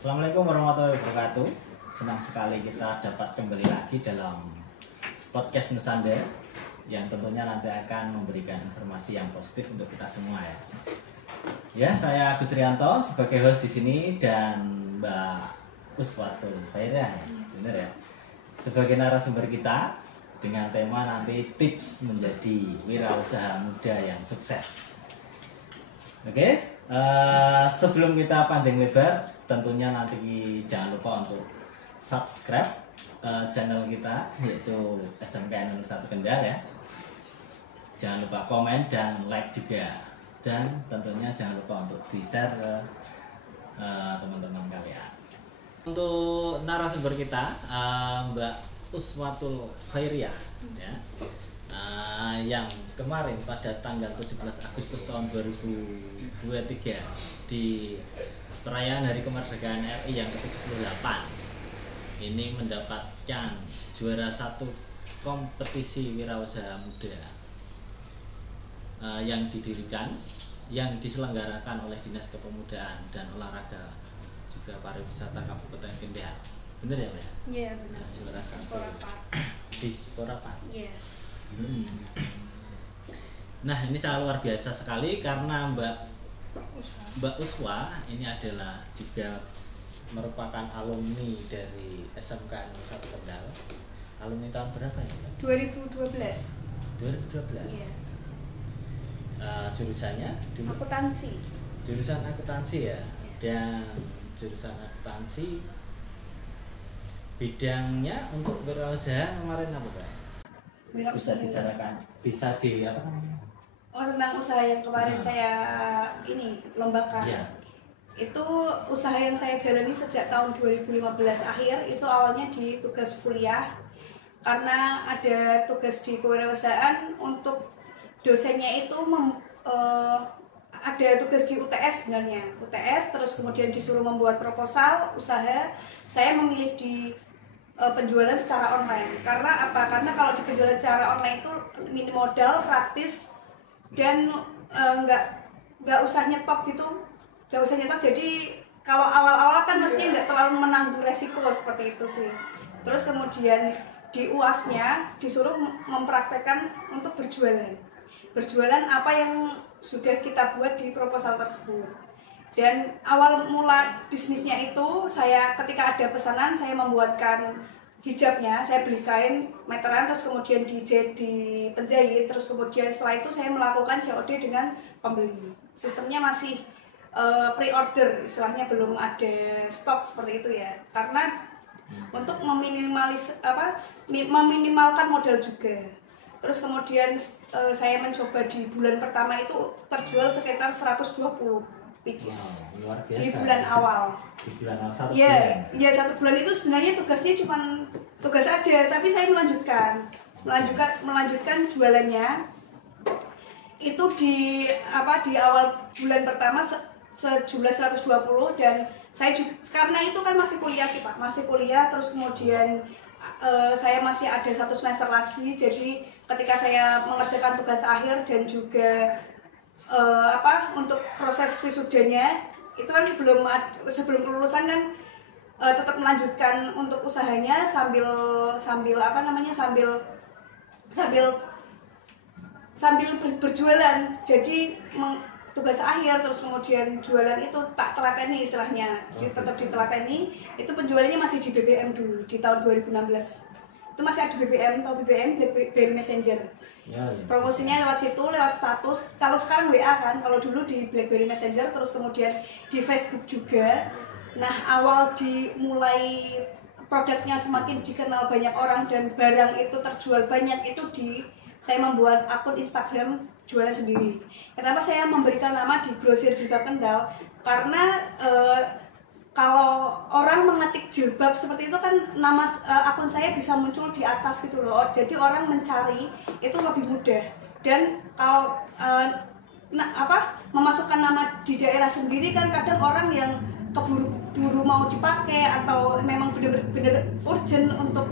Assalamualaikum warahmatullahi wabarakatuh. Senang sekali kita dapat kembali lagi dalam podcast Nusanda yang tentunya nanti akan memberikan informasi yang positif untuk kita semua ya. Ya, saya Agus Rianto sebagai host di sini dan Mbak Uswatul Khairiyah, benar ya, sebagai narasumber kita dengan tema nanti tips menjadi wirausaha muda yang sukses. Oke, sebelum kita panjang lebar, tentunya nanti jangan lupa untuk subscribe channel kita yaitu SMKN 01 Kendal ya. Jangan lupa komen dan like juga, dan tentunya jangan lupa untuk di-share ke teman-teman kalian. Untuk narasumber kita Mbak Uswatul Khairiyah ya. Yang kemarin pada tanggal 17 Agustus tahun 2023 di perayaan Hari Kemerdekaan RI yang ke-78 ini mendapatkan juara 1 kompetisi wirausaha muda yang yang diselenggarakan oleh Dinas Kepemudaan dan Olahraga juga Pariwisata Kabupaten Kendal. Benar ya, Mbak? Iya, benar. Juara 1 di Sporapat. Iya. Nah, ini sangat luar biasa sekali karena Mbak Uswa ini adalah juga merupakan alumni dari SMK 01 Kendal. Alumni tahun berapa ya, Mbak? 2012. 2012. Iya. Jurusannya Akuntansi. Jurusan akuntansi ya. Iya. Dan jurusan akuntansi bidangnya untuk wirausaha kemarin apa, Pak? Bisa dibicarakan, bisa di apa namanya? Oh, tentang usaha yang kemarin saya lombakan. Iya. Itu usaha yang saya jalani sejak tahun 2015 akhir. Itu awalnya di tugas kuliah karena ada tugas di kewirausahaan. Untuk dosennya itu ada tugas di UTS sebenarnya, UTS, terus kemudian disuruh membuat proposal usaha. Saya memilih di penjualan secara online. Karena apa? Karena kalau di penjualan secara online itu minim modal, praktis, dan nggak usah nyetok gitu, nggak usah nyetok. Jadi kalau awal-awal kan mestinya nggak terlalu menanggung resiko seperti itu sih. Terus kemudian di UASnya disuruh mempraktekkan untuk berjualan apa yang sudah kita buat di proposal tersebut. Dan awal mula bisnisnya itu saya ketika ada pesanan saya membuatkan hijabnya, saya beli kain meteran terus kemudian dijahit di penjahit, terus kemudian setelah itu saya melakukan COD dengan pembeli. Sistemnya masih pre-order, istilahnya belum ada stok seperti itu ya. Karena untuk meminimalkan modal juga. Terus kemudian saya mencoba di bulan pertama itu terjual sekitar 120 pieces. Wow, luar biasa. Di bulan awal. Di bulan awal satu ya, bulan. Ya, satu bulan itu sebenarnya tugasnya cuma tugas aja, tapi saya melanjutkan jualannya. Itu di awal bulan pertama sejumlah 120, dan saya juga karena itu kan masih kuliah sih Pak, masih kuliah, terus kemudian saya masih ada 1 semester lagi, jadi ketika saya mengerjakan tugas akhir dan juga untuk proses wisudanya itu kan sebelum kelulusan kan tetap melanjutkan untuk usahanya sambil berjualan. Jadi tugas akhir terus kemudian jualan itu tak telateni istilahnya, tetap ditelateni. Itu penjualannya masih di BBM dulu di tahun 2016. Itu masih ada BBM, atau BBM, BlackBerry Messenger. Ya. Promosinya lewat situ, lewat status. Kalau sekarang WA kan, kalau dulu di BlackBerry Messenger, terus kemudian di Facebook juga. Nah, awal dimulai produknya semakin dikenal banyak orang dan barang itu terjual banyak, itu saya membuat akun Instagram jualan sendiri. Kenapa saya memberikan nama di Grosir Jilbab Kendal? Karena kalau orang mengetik jilbab seperti itu kan nama akun saya bisa muncul di atas gitu loh. Jadi orang mencari itu lebih mudah. Dan kalau memasukkan nama di daerah sendiri kan kadang orang yang keburu-buru mau dipakai atau memang benar-benar urgent untuk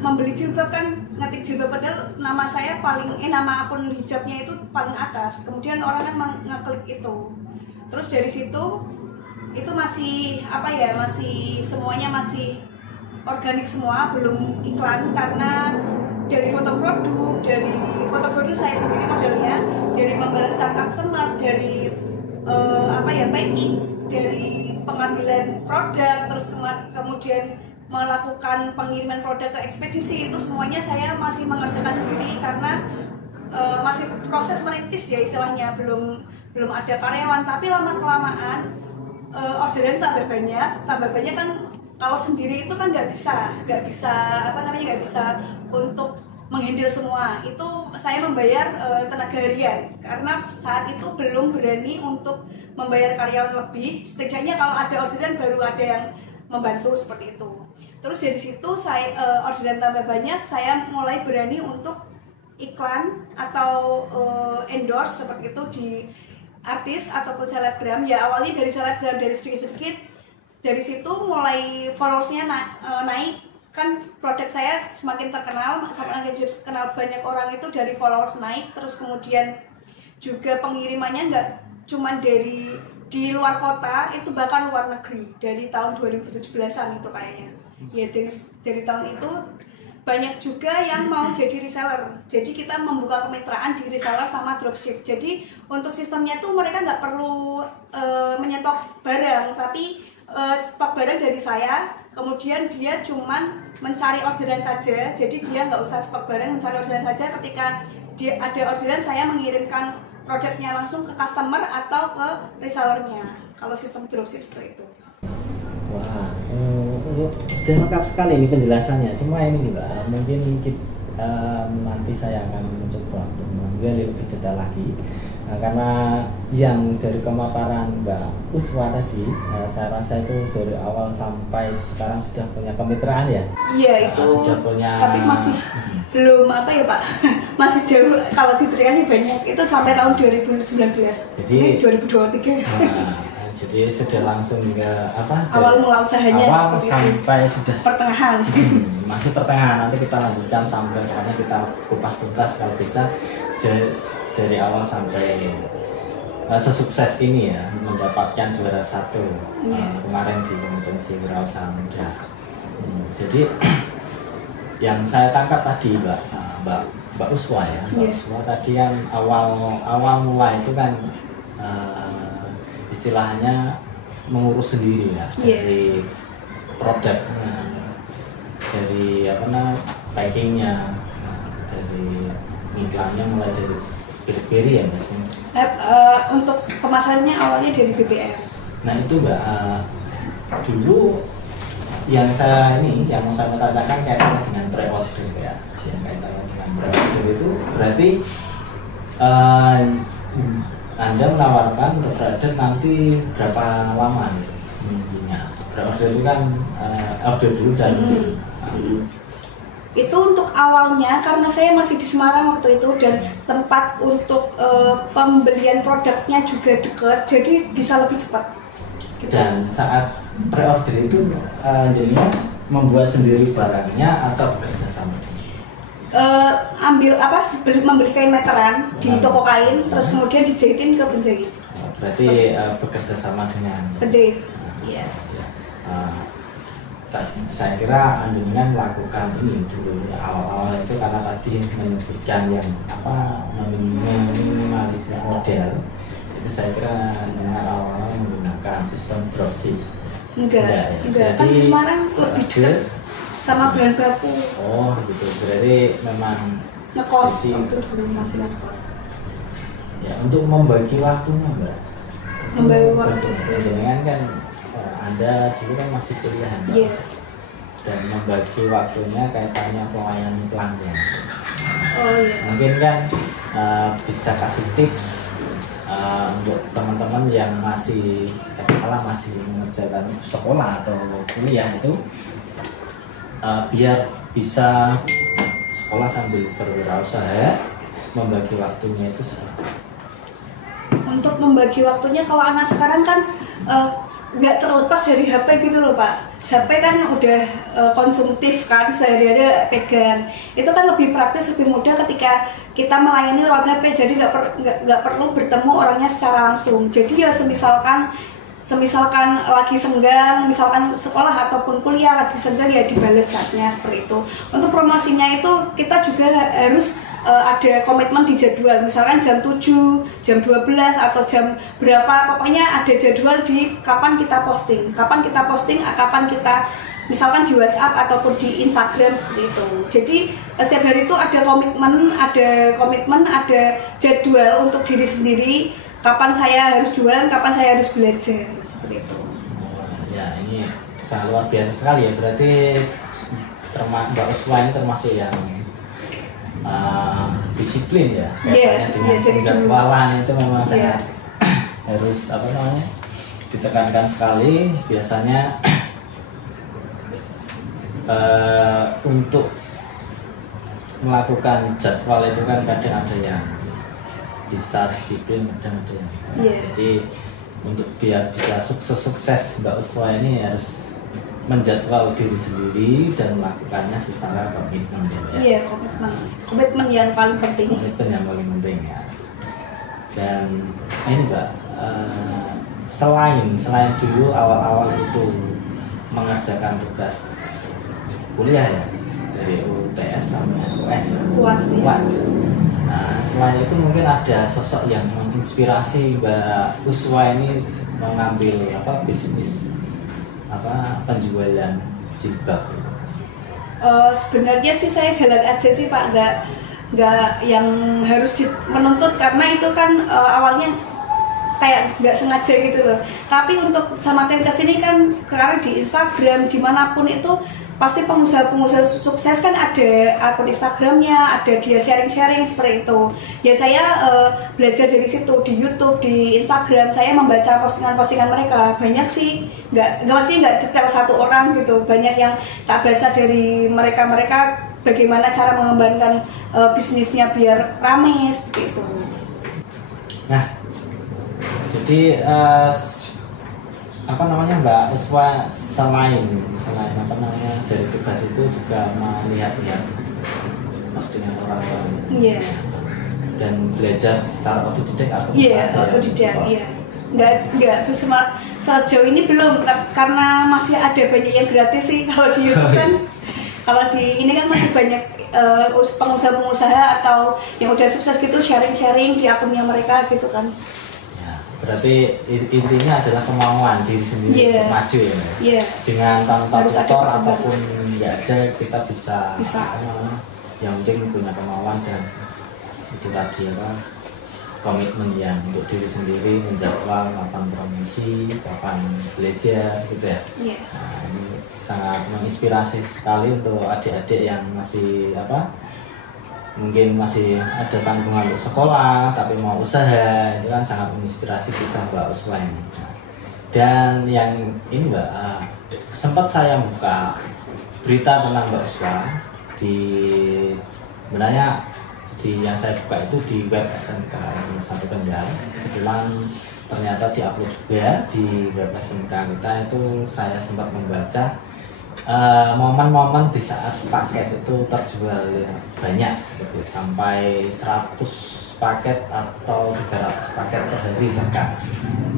membeli jilbab kan ngetik jilbab, padahal nama saya nama akun hijabnya itu paling atas. Kemudian orang kan ngeklik itu. Terus dari situ itu masih apa ya, masih semuanya masih organik semua, belum iklan. Karena dari foto produk saya sendiri modelnya, dari membalaskan customer, dari packing, dari pengambilan produk, terus kemudian melakukan pengiriman produk ke ekspedisi, itu semuanya saya masih mengerjakan sendiri karena masih proses merintis ya istilahnya, belum ada karyawan. Tapi lama kelamaan orderan tambah banyak kan. Kalau sendiri itu kan nggak bisa untuk menghandle semua. Itu saya membayar tenaga harian karena saat itu belum berani untuk membayar karyawan lebih. Setidaknya kalau ada orderan baru ada yang membantu seperti itu. Terus dari situ saya orderan tambah banyak, saya mulai berani untuk iklan atau endorse seperti itu di artis ataupun selebgram. Ya awalnya dari selebgram, dari sedikit-sedikit. Dari situ mulai followersnya naik, kan produk saya semakin terkenal, semakin dikenal banyak orang itu dari followers naik. Terus kemudian juga pengirimannya nggak cuma dari di luar kota, itu bahkan luar negeri. Dari tahun 2017-an itu kayaknya. Ya dari tahun itu banyak juga yang mau jadi reseller. Jadi kita membuka kemitraan di reseller sama dropship. Jadi untuk sistemnya tuh mereka nggak perlu menyetok barang, tapi stok barang dari saya, kemudian dia cuman mencari orderan saja. Jadi dia nggak usah stok barang, mencari orderan saja. Ketika dia ada orderan, saya mengirimkan produknya langsung ke customer atau ke resellernya. Kalau sistem dropship seperti itu. Wah, sudah lengkap sekali ini penjelasannya. Cuma ini Mbak, mungkin nanti saya akan mencoba untuk menggali lebih detail lagi. Karena yang dari pemaparan Mbak Uswa tadi, saya rasa itu dari awal sampai sekarang sudah punya kemitraan ya? Iya, itu sudah punya. Tapi masih belum apa ya Pak, masih jauh. Kalau disetrikaannya banyak, itu sampai tahun 2019. Jadi 2023. Jadi sudah langsung ke awal mula usahanya, awal sampai sudah pertengahan. Masih pertengahan, nanti kita lanjutkan sampai karena kita kupas tuntas kalau bisa dari awal sampai sesukses ini ya, mendapatkan juara 1 kemarin di kompetensi wirausaha muda. Jadi yang saya tangkap tadi Mbak Uswa ya, Mbak Uswa tadi kan awal mula itu kan istilahnya mengurus sendiri ya, dari produknya, dari packingnya, dari iklannya, mulai dari beri ya Mas. Untuk kemasannya awalnya dari BBM. Nah itu Mbak, dulu yang mau saya tanyakan kaitannya dengan pre-order ya, kaitannya dengan pre-order itu berarti Anda menawarkan pre-order nanti berapa lama gitu menunggunya? Pre-order itu kan order dulu dan itu untuk awalnya karena saya masih di Semarang waktu itu dan tempat untuk pembelian produknya juga dekat, jadi bisa lebih cepat gitu. Dan saat pre-order itu jadinya membuat sendiri barangnya atau bekerja sama? Membeli kain meteran di toko kain, terus kemudian dijahitin ke penjahit. Berarti bekerja sama dengan penjahit. Iya. Saya kira Anjungan melakukan ini dulu awal-awal itu karena tadi menyebutkan yang meminimalisir model. Itu saya kira Anjungan awal-awal menggunakan sistem dropship. Enggak. Kan di Semarang lebih dekat sama bahan baku. Oh gitu, berarti memang ngekos itu belum masih ngekos. Ya, untuk membagi waktunya Mbak. Membagi waktu. Dengan kan Anda dulu kan masih kuliah Mbak. Yeah. Dan membagi waktunya kaitannya pelayanan pelanggan. Oh iya. Mungkin kan bisa kasih tips untuk teman-teman yang masih mengerjakan sekolah atau kuliah itu biar bisa sekolah sambil berwirausaha, membagi waktunya itu seperti. Untuk membagi waktunya kalau anak sekarang kan nggak terlepas dari HP gitu loh Pak. HP kan udah konsumtif kan, sehari-hari pegang. Itu kan lebih praktis, lebih mudah ketika kita melayani lewat HP. Jadi nggak perlu bertemu orangnya secara langsung. Jadi ya semisalkan semisalkan lagi senggang, misalkan sekolah ataupun kuliah lagi senggang ya dibales chatnya seperti itu. Untuk promosinya itu kita juga harus ada komitmen di jadwal, misalkan jam 7, jam 12 atau jam berapa, pokoknya ada jadwal di kapan kita posting, kapan kita misalkan di WhatsApp ataupun di Instagram seperti itu. Jadi setiap hari itu ada komitmen, ada jadwal untuk diri sendiri, kapan saya harus jualan, kapan saya harus belajar seperti itu. Ya, ini sangat luar biasa sekali ya. Berarti Mbak Uswa ini termasuk yang disiplin ya. Dengan penjadwalan itu memang sangat harus ditekankan sekali. Biasanya untuk melakukan jadwal itu kan kadang ada yang bisa disiplin, kadang ada yang jadi untuk biar bisa sukses Mbak Uswa ini harus menjadwal diri sendiri dan melakukannya secara komitmen ya. Iya, komitmen yang paling penting. Komitmen yang paling penting ya. Dan ini Mbak, selain dulu awal-awal itu mengerjakan tugas kuliah ya, dari UTS sampai UAS ya. Nah, selain itu mungkin ada sosok yang menginspirasi Mbak Uswa ini mengambil bisnis penjualan jilbab. Sebenarnya sih saya jalan aja sih Pak, nggak yang harus menuntut, karena itu kan awalnya kayak nggak sengaja gitu loh. Tapi untuk semakin kesini kan karena di Instagram dimanapun itu pasti pengusaha-pengusaha sukses kan ada akun Instagramnya, ada dia sharing-sharing seperti itu. Ya saya belajar dari situ, di YouTube, di Instagram, saya membaca postingan-postingan mereka. Banyak sih, nggak detail satu orang gitu. Banyak yang tak baca dari mereka bagaimana cara mengembangkan bisnisnya biar rame seperti itu. Nah, jadi Mbak Uswa selain dari tugas itu juga melihat-lihat postingan orang-orang dan belajar secara otodidak atau otodidak nggak sejauh ini belum, karena masih ada banyak yang gratis sih kalau di YouTube kan. Kalau di ini kan masih banyak pengusaha-pengusaha atau yang udah sukses gitu sharing-sharing di akunnya mereka gitu kan. Berarti intinya adalah kemauan diri sendiri untuk maju ya. Dengan tanpa tutor ataupun nggak ada, kita bisa. Yang penting punya kemauan dan itu tadi komitmen yang untuk diri sendiri, menjadwal kapan promosi, kapan belajar gitu ya. Nah, ini sangat menginspirasi sekali untuk adik-adik yang masih mungkin masih ada tanggungan untuk sekolah tapi mau usaha. Itu kan sangat menginspirasi kisah Mbak Uswa ini. Dan yang ini Mbak, sempat saya buka berita tentang Mbak Uswa yang saya buka itu di web SMK Satu Kendal. Kebetulan ternyata diupload juga di web SMK kita. Itu saya sempat membaca momen-momen di saat paket itu terjual banyak, seperti sampai 100 paket atau 300 paket per hari bahkan.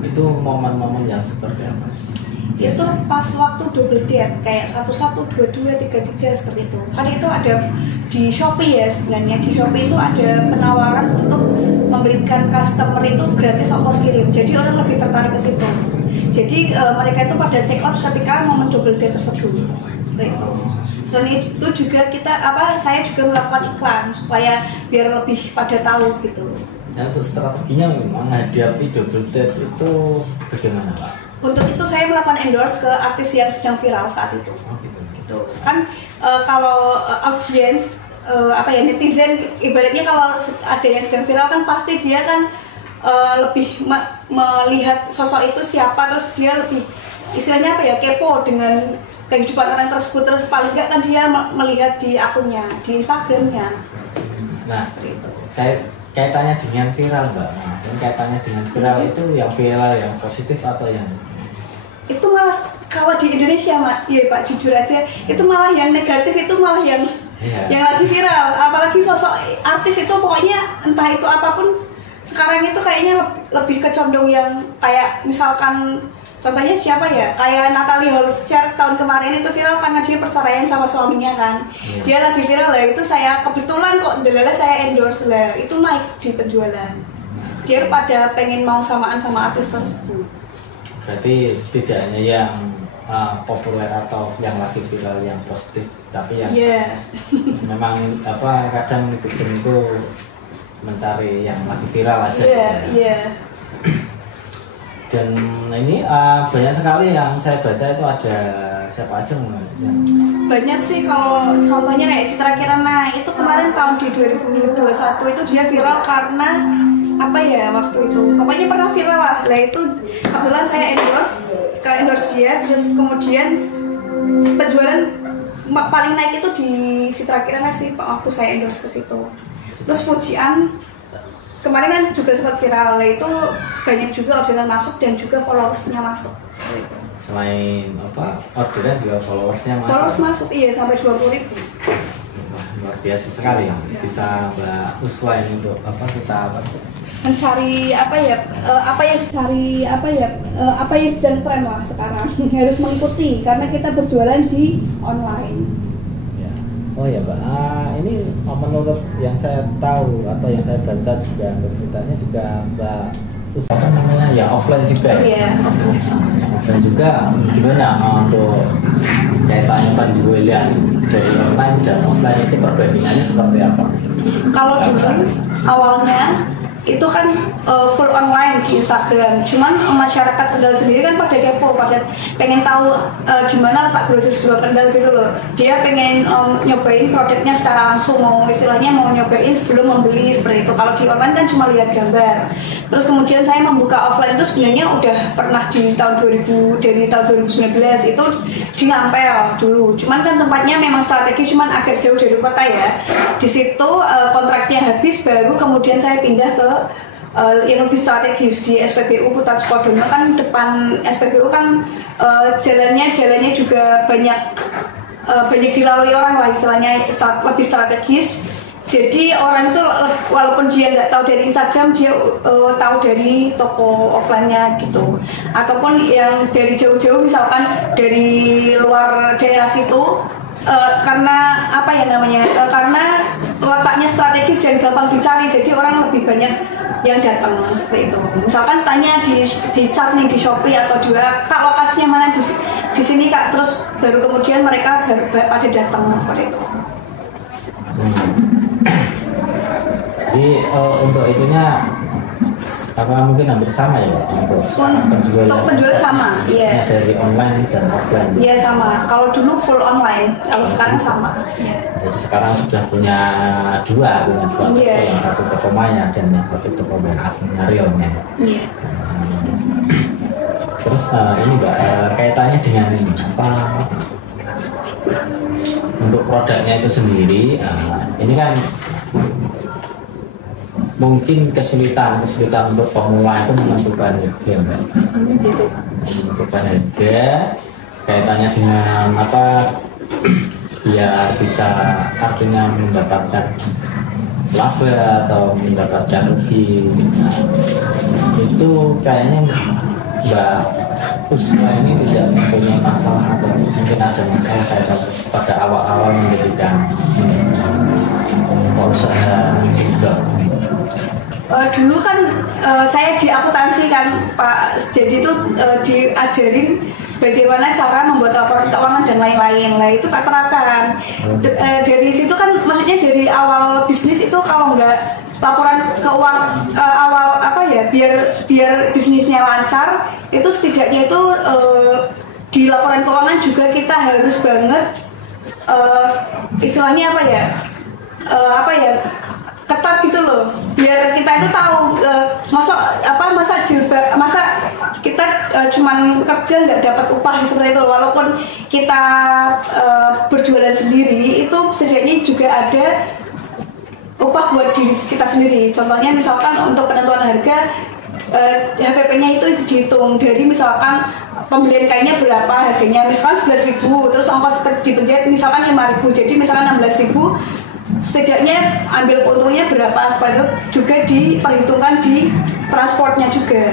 Itu momen-momen yang seperti apa? Itu pas waktu double date kayak 11, 22, 33 seperti itu. Kan itu ada di Shopee ya, sebenarnya di Shopee itu ada penawaran untuk memberikan customer itu gratis ongkos kirim. Jadi orang lebih tertarik ke situ. Jadi mereka itu pada check out ketika momen double date tersebut. Seperti itu. Selain itu juga saya juga melakukan iklan supaya biar lebih pada tahu gitu. Ya, untuk strateginya menghadapi double date itu bagaimana Pak? Untuk itu saya melakukan endorse ke artis yang sedang viral saat itu. Gitu. Kan kalau audiens netizen ibaratnya kalau ada yang sedang viral kan pasti dia kan lebih melihat sosok itu siapa, terus dia lebih istilahnya kepo dengan kehidupan orang tersebut, terus paling enggak kan dia melihat di akunnya, di Instagramnya. Nah, seperti itu. Kaitannya dengan viral Mbak. Nah, kaitannya dengan viral itu yang viral yang positif atau yang itu malah kalau di Indonesia ya Pak, jujur aja itu malah yang negatif, itu malah yang lagi viral. Apalagi sosok artis itu pokoknya entah itu apapun sekarang itu kayaknya lebih kecondong yang kayak misalkan Contohnya siapa ya? Kayak Natalie Holscher tahun kemarin itu viral karena dia perceraian sama suaminya kan. Dia lagi viral lah, itu saya kebetulan kok delala saya endorse lah, itu naik di penjualan. Dia pada pengen mau samaan sama artis tersebut. Berarti tidak hanya yang populer atau yang lagi viral yang positif, tapi yang memang kadang netizen itu mencari yang lagi viral aja. Dan ini banyak sekali yang saya baca itu ada siapa aja banyak sih. Kalau contohnya kayak Citra Kirana itu kemarin tahun di 2021 itu dia viral karena apa ya waktu itu pokoknya pernah viral lah itu kebetulan saya endorse dia, terus kemudian penjualan paling naik itu di Citra Kirana sih waktu saya endorse ke situ. Terus Fujian kemarin kan juga sempat viral, itu banyak juga orderan masuk dan juga followersnya masuk seperti itu. Selain orderan juga followersnya masuk. Followers masuk iya sampai 20.000. Luar biasa sekali ya. Bisa Mbak Uswa ini untuk kita mencari apa yang sedang tren lah sekarang. Harus mengikuti karena kita berjualan di online. Oh ya Mbak, ini menurut yang saya tahu atau yang saya baca juga beritanya juga Mbak apa namanya ya offline juga ya. Offline juga gimana untuk kaitannya penjualan dari online dan offline itu perbandingannya seperti apa? Kalau dulu awalnya itu kan full online di Instagram, cuman masyarakat Kendal sendiri kan pada kepo, pada pengen tahu di mana letak grosir jual Kendal gitu loh. Dia pengen nyobain produknya secara langsung, mau nyobain sebelum membeli seperti itu. Kalau di online kan cuma lihat gambar. Terus kemudian saya membuka offline itu sebenarnya udah pernah di tahun 2019 itu di Ngampel dulu. Cuman kan tempatnya memang strategis, cuman agak jauh dari kota ya. Di situ kontraknya habis, baru kemudian saya pindah ke yang lebih strategis di SPBU Putar Sukodono. Kan depan SPBU kan jalannya juga banyak dilalui orang lah, istilahnya lebih strategis. Jadi orang itu walaupun dia nggak tahu dari Instagram, dia tahu dari toko offline-nya gitu. Ataupun yang dari jauh-jauh, misalkan dari luar daerah situ, karena apa ya namanya? Karena letaknya strategis dan gampang dicari, jadi orang lebih banyak yang datang seperti itu. Misalkan tanya di chat nih di Shopee atau Kak lokasinya mana di sini Kak, terus baru kemudian mereka pada datang seperti itu. Jadi untuk itunya mungkin hampir sama ya untuk penjualan sama, iya. Dari online dan offline. Iya sama. Kalau dulu full online, kalau sekarang sama. Jadi sekarang sudah punya dua toko, yang satu toko maya dan yang satu toko yang aslinya realnya. Iya. Terus ini Mbak, kaitannya dengan untuk produknya itu sendiri, ini kan mungkin kesulitan untuk pemula itu menentukan harga, Mbak. Menentukan harga, kaitannya dengan biar bisa artinya mendapatkan laba atau mendapatkan rugi. Itu kayaknya Mbak Uswa ini tidak mempunyai masalah atau mungkin ada masalah pada awal-awal mendirikan usaha juga. Dulu kan saya di akuntansi kan Pak, jadi itu diajarin bagaimana cara membuat laporan keuangan dan lain-lain. Lah itu tak terapkan. Dari situ kan maksudnya dari awal bisnis itu kalau nggak laporan keuangan awal biar bisnisnya lancar, itu setidaknya itu di laporan keuangan juga kita harus banget istilahnya ketat gitu loh, biar kita itu tahu masa kita cuman kerja nggak dapat upah seperti itu. Walaupun kita berjualan sendiri, itu setidaknya juga ada upah buat diri kita sendiri. Contohnya misalkan untuk penentuan harga, HPP-nya itu dihitung dari misalkan pembelian kainnya berapa harganya, misalkan 11.000, terus ongkos dipenjahit misalkan 5.000, jadi misalkan 16.000, setidaknya ambil untungnya berapa, seperti itu juga diperhitungkan di transportnya juga.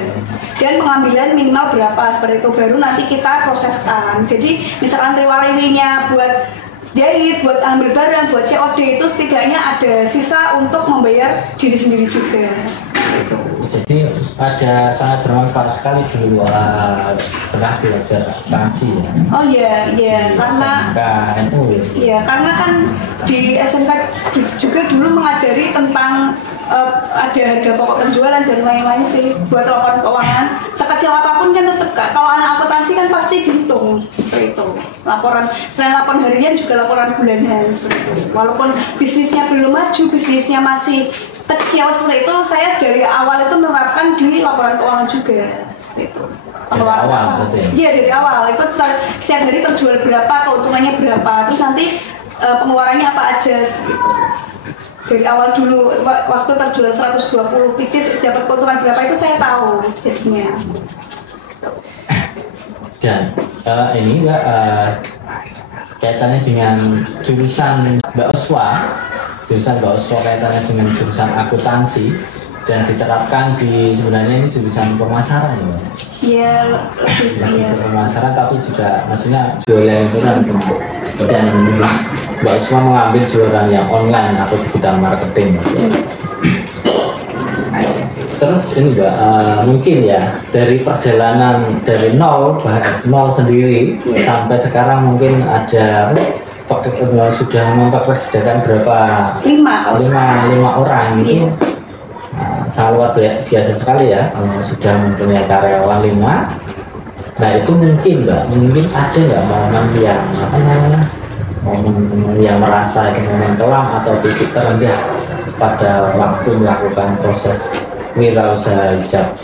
dan pengambilan minimal berapa seperti itu, baru nanti kita proseskan. Jadi misalkan riwariwinya buat jahit, buat ambil barang, buat COD itu setidaknya ada sisa untuk membayar diri sendiri juga. Jadi ada sangat bermanfaat sekali dulu pernah belajar akuntansi ya. Oh iya, iya, karena SMK NU ya. Iya, karena kan di SMK juga dulu mengajari tentang ada harga pokok penjualan dan lain-lain sih buat laporan keuangan. Sekecil apapun kan tetap kalau anak akuntansi kan pasti dihitung seperti itu. Laporan selain laporan harian juga laporan bulanan seperti itu. Walaupun bisnisnya belum maju, bisnisnya masih kecil seperti itu, saya dari awal itu menerapkan di laporan keuangan juga seperti itu. Dari awal berarti ya? Iya, dari awal itu setiap hari terjual berapa, keuntungannya berapa, terus nanti pengeluarannya apa aja seperti itu. Dari awal dulu waktu terjual 120 pieces dapat keuntungan berapa itu saya tahu jadinya. Dan ini Mbak kaitannya dengan jurusan Mbak Oswa kaitannya dengan jurusan akuntansi dan diterapkan di sebenarnya ini jurusan pemasaran ya Mbak? Iya, lebih pemasaran tapi juga maksudnya jualan itu kan, dan Mbak Oswa mengambil jualan yang online atau digital marketing. Terus ini Mbak, mungkin ya dari perjalanan dari nol sendiri sampai sekarang mungkin ada sudah mempekerjakan berapa? 5 orang ini. Sangat luar biasa sekali ya, sudah mempunyai karyawan 5. Nah itu mungkin Mbak, ada nggak momen yang merasa itu momen kelam atau titik terendah pada waktu melakukan proses wirausaha hijab?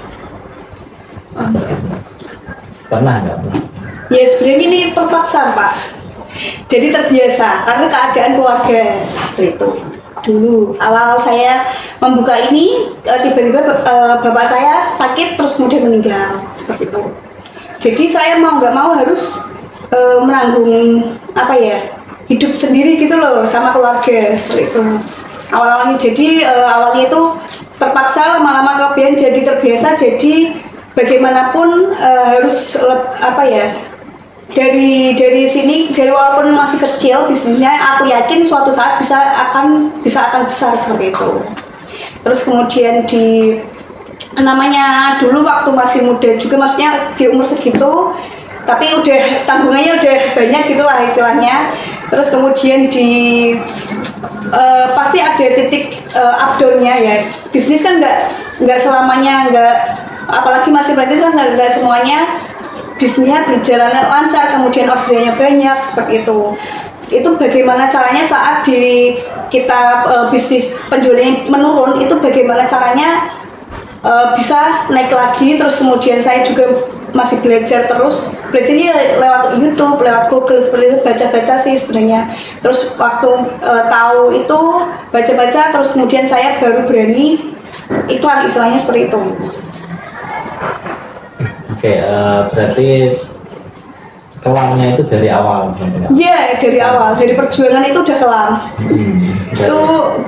Pernah nggak? Ya sebenarnya ini terpaksa Pak, jadi terbiasa karena keadaan keluarga seperti itu. Dulu awal saya membuka ini tiba-tiba bapak saya sakit terus kemudian meninggal seperti itu. Jadi saya mau nggak mau harus menanggung hidup sendiri gitu loh sama keluarga seperti itu. Awalnya jadi awalnya itu terpaksa, lama-lama kemudian jadi terbiasa, jadi bagaimanapun harus dari sini, dari walaupun masih kecil bisnisnya, aku yakin suatu saat akan besar seperti itu. Terus kemudian dulu waktu masih muda juga, maksudnya di umur segitu, tapi tanggungannya udah banyak gitulah istilahnya. Terus kemudian pasti ada titik up down-nya ya. Bisnis kan nggak selamanya, apalagi masih perintis kan nggak semuanya bisnisnya berjalan lancar, kemudian orderannya banyak seperti itu. Itu bagaimana caranya saat kita bisnis penjualannya menurun, itu bagaimana caranya bisa naik lagi. Terus kemudian saya juga masih belajarnya lewat YouTube, lewat Google seperti itu, baca-baca sih sebenarnya. Terus waktu tahu itu baca-baca, terus kemudian saya baru berani iklan, istilahnya seperti itu. Oke, berarti kelamnya itu dari awal? Iya, dari awal, dari perjualan itu udah kelam. Itu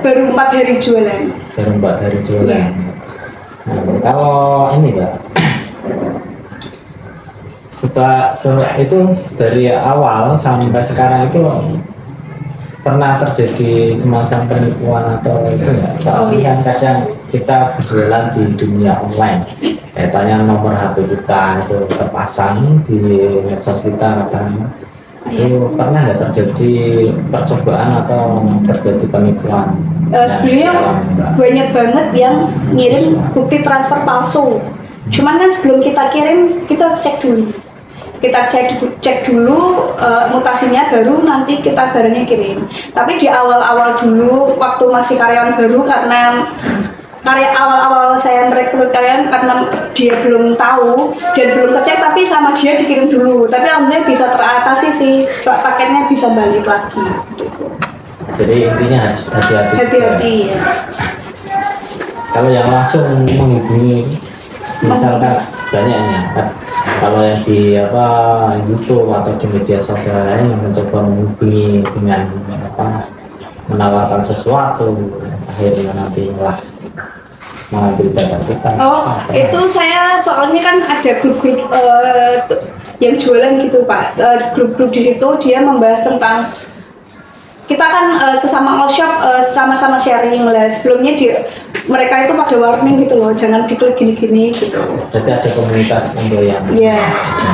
baru 4 hari jualan. Baru 4 hari jualan. Yeah. Nah, kalau ini Mbak, setelah itu dari awal sampai sekarang itu pernah terjadi semacam penipuan atau itu enggak? Soalnya kan kadang kita berjualan di dunia online, kaitannya nomor HP kita itu terpasang di medsos kita kadang. Itu pernah nggak terjadi percobaan atau terjadi penipuan? Sebenarnya banyak banget yang ngirim bukti transfer palsu. Cuman kan sebelum kita kirim, kita cek dulu. Kita cek dulu mutasinya, baru nanti kita barangnya kirim. Tapi di awal-awal dulu waktu masih karyawan baru, karena awal-awal saya merekrut karyawan karena dia belum tahu dan belum kecek, tapi sama dia dikirim dulu. Tapi alhamdulillah bisa teratasi sih, paketnya bisa balik lagi. Jadi intinya harus hati-hati. Hati-hati ya. Kalau yang langsung menghubungi, misalkan banyaknya, kalau yang di YouTube atau di media sosial lain yang mencoba menghubungi dengan menawarkan sesuatu, akhirnya nanti malah mengambil data kita? Oh, itu saya soalnya kan ada grup-grup yang jualan gitu Pak. Grup-grup di situ dia membahas tentang kita kan sesama all shop sama-sama sharing lah. Sebelumnya mereka itu pada warning gitu loh, jangan diklik gini-gini gitu. Jadi ada komunitas untuk yang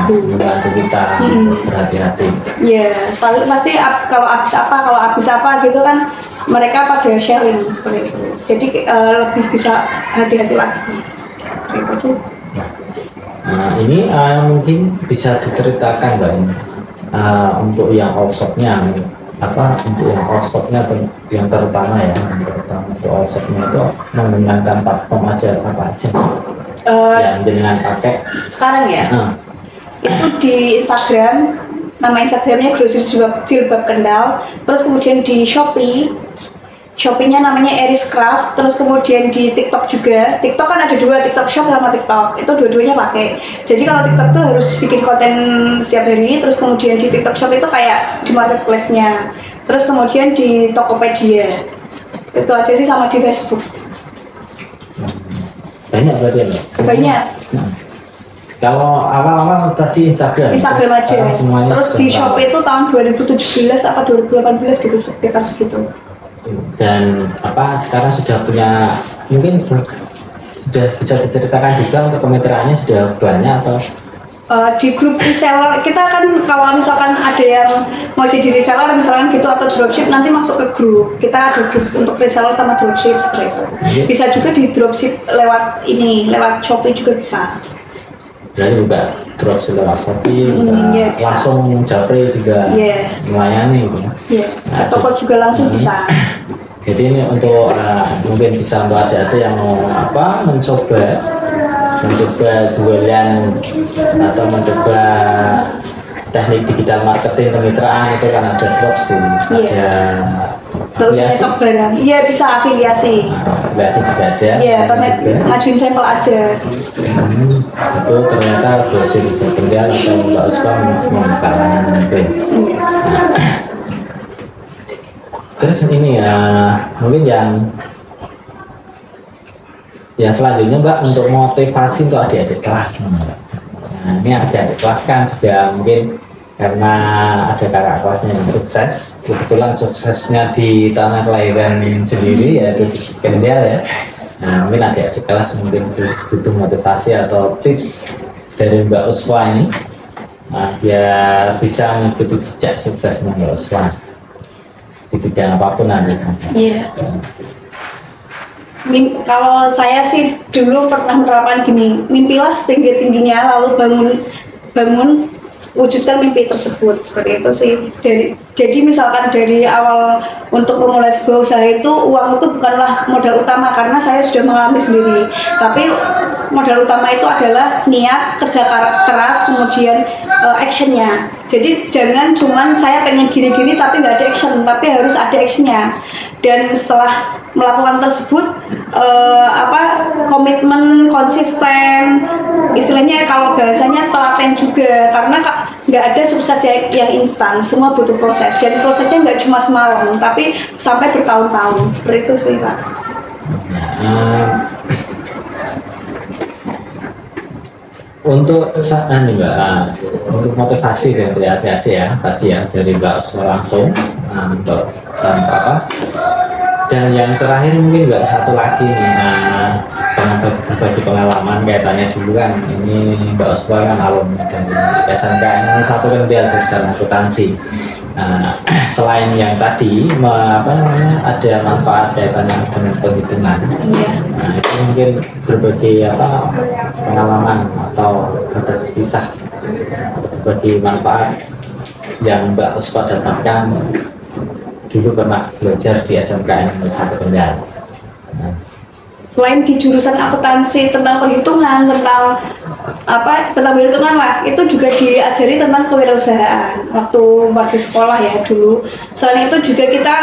membantu kita berhati-hati. Iya, pasti kalau habis apa gitu kan mereka pada sharing seperti itu. Jadi lebih bisa hati-hati lagi. Gitu. Nah ini mungkin bisa diceritakan Mbak ini untuk yang workshopnya untuk yang workshopnya yang terutama untuk workshopnya itu menggunakan platform apa aja yang jenengan pakai sekarang ya. Itu di Instagram, nama Instagramnya Grosir Jilbab Kendal, terus kemudian di Shopee-nya namanya Eris Craft, terus kemudian di TikTok juga. TikTok kan ada dua, TikTok Shop sama TikTok, itu dua-duanya pakai. Jadi kalau TikTok tuh harus bikin konten setiap hari, terus kemudian di TikTok Shop itu kayak di marketplace-nya, terus kemudian di Tokopedia, itu aja sih, sama di Facebook. Banyak berarti ya? Banyak. Kalau awal-awal tadi Instagram aja, terus di Shopee itu tahun 2017 apa 2018 gitu, sekitar segitu. Dan sekarang sudah punya, mungkin sudah bisa diceritakan juga untuk kemitraannya sudah banyak atau di grup reseller kita kan, kalau misalkan ada yang mau jadi reseller misalkan gitu atau dropship, nanti masuk ke grup kita, ada grup untuk reseller sama dropship seperti itu. Bisa juga di dropship lewat Shopee juga bisa. Jadi juga dropship lewat Shopee, langsung Japri juga melayani gitu. Nah, toko juga langsung bisa. Jadi ini untuk mungkin bisa untuk adik-adik yang mau mencoba jualan atau mencoba teknik digital marketing kemitraan, itu kan ada dropship, ada stok barang. Iya, bisa afiliasi. Afiliasi juga ada. Iya, ngajuin sampel aja. Itu ternyata dropship Kendal atau Mbak Uspa membuka mungkin. Terus ini mungkin yang selanjutnya Mbak, untuk motivasi untuk adik-adik kelas. Nah ini adik-adik kelas kan sudah mungkin karena ada kakak kelasnya yang sukses, kebetulan suksesnya di tanah kelahiran sendiri yaitu di Kendal ya. Nah mungkin adik-adik kelas mungkin butuh motivasi atau tips dari Mbak Uspa ini biar bisa mengikuti jejak suksesnya Mbak Uspa di bidang apapun nanti. Iya. Kalau saya sih dulu pernah menerapkan gini, mimpilah setinggi-tingginya, lalu bangun wujudkan mimpi tersebut, seperti itu sih. Jadi misalkan dari awal untuk memulai sebuah usaha itu, uang itu bukanlah modal utama karena saya sudah mengalami sendiri, tapi modal utama itu adalah niat, kerja keras, kemudian actionnya. Jadi jangan cuman saya pengen gini-gini tapi nggak ada action, tapi harus ada actionnya. Dan setelah melakukan tersebut komitmen, konsisten, istilahnya kalau bahasanya telaten juga, karena nggak ada sukses yang instan, semua butuh proses, dan prosesnya nggak cuma semalam tapi sampai bertahun-tahun, seperti itu sih Pak. Untuk saat ini Mbak, untuk motivasi dari adik-adik ya tadi ya dari Mbak langsung untuk dan yang terakhir mungkin Mbak satu lagi nih, berbagi pengalaman kaitannya dulu kan ini Mbak Uspa kan alumni dari SMKN satu Kendal jurusan akuntansi. Selain yang tadi ada manfaat kaitannya dengan penghitungan. Itu mungkin berbagi pengalaman atau berbagi kisah, berbagi manfaat yang Mbak Uspa dapatkan dulu pernah belajar di SMKN satu Kendal. Selain di jurusan akuntansi tentang perhitungan, tentang perhitungan lah, itu juga diajari tentang kewirausahaan waktu masih sekolah ya dulu. Selain itu juga kita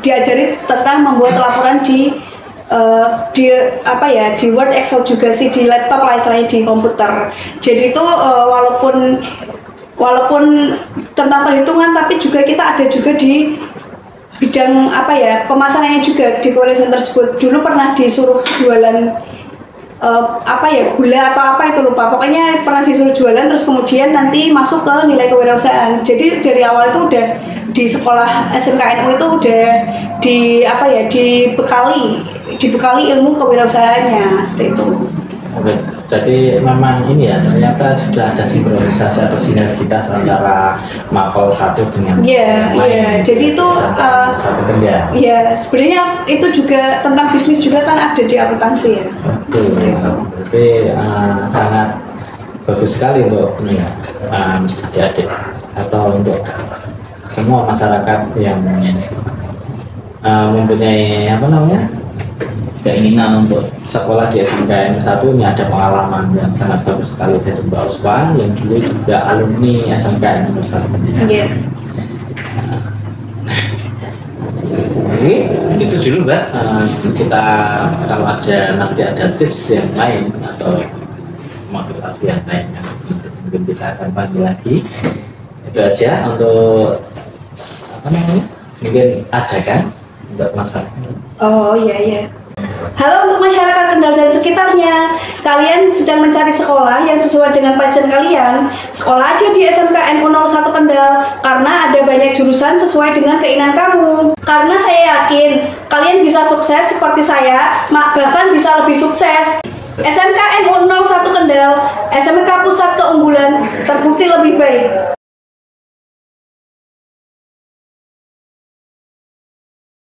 diajari tentang membuat laporan di Word, Excel juga sih, di laptop lah istilahnya, di komputer. Jadi itu walaupun tentang perhitungan, tapi juga kita ada juga di bidang apa ya, pemasarannya juga di korea tersebut. Dulu pernah disuruh jualan apa ya, gula atau apa itu lupa, pokoknya pernah disuruh jualan terus kemudian nanti masuk ke nilai kewirausahaan. Jadi dari awal itu udah di sekolah SMKNU itu udah dibekali ilmu kewirausahaannya seperti itu. Oke, jadi memang ini ya, ternyata sudah ada sinkronisasi atau sinergitas antara Mapol 1 dengan Iya, jadi itu satu kerja. ya sebenarnya itu juga tentang bisnis juga kan ada di akuntansi ya. Betul, berarti sangat bagus sekali untuk ini ya, adik-adik atau untuk semua masyarakat yang mempunyai apa namanya keinginan untuk sekolah di SMKNU 1 ini ada pengalaman yang sangat bagus sekali dari Mbak Uswa yang dulu juga alumni SMKNU 1. Iya. Oke, itu dulu Mbak. Kita kalau nanti ada tips yang lain atau motivasi yang lain, mungkin kita akan panggil lagi. Itu aja untuk apa namanya? Mungkin ajakan untuk masyarakat. Oh iya. Halo untuk masyarakat Kendal dan sekitarnya. Kalian sedang mencari sekolah yang sesuai dengan passion kalian? Sekolah aja di SMKNU 01 Kendal karena ada banyak jurusan sesuai dengan keinginan kamu. Karena saya yakin kalian bisa sukses seperti saya, bahkan bisa lebih sukses. SMKNU 01 Kendal, SMK Pusat Keunggulan, terbukti lebih baik.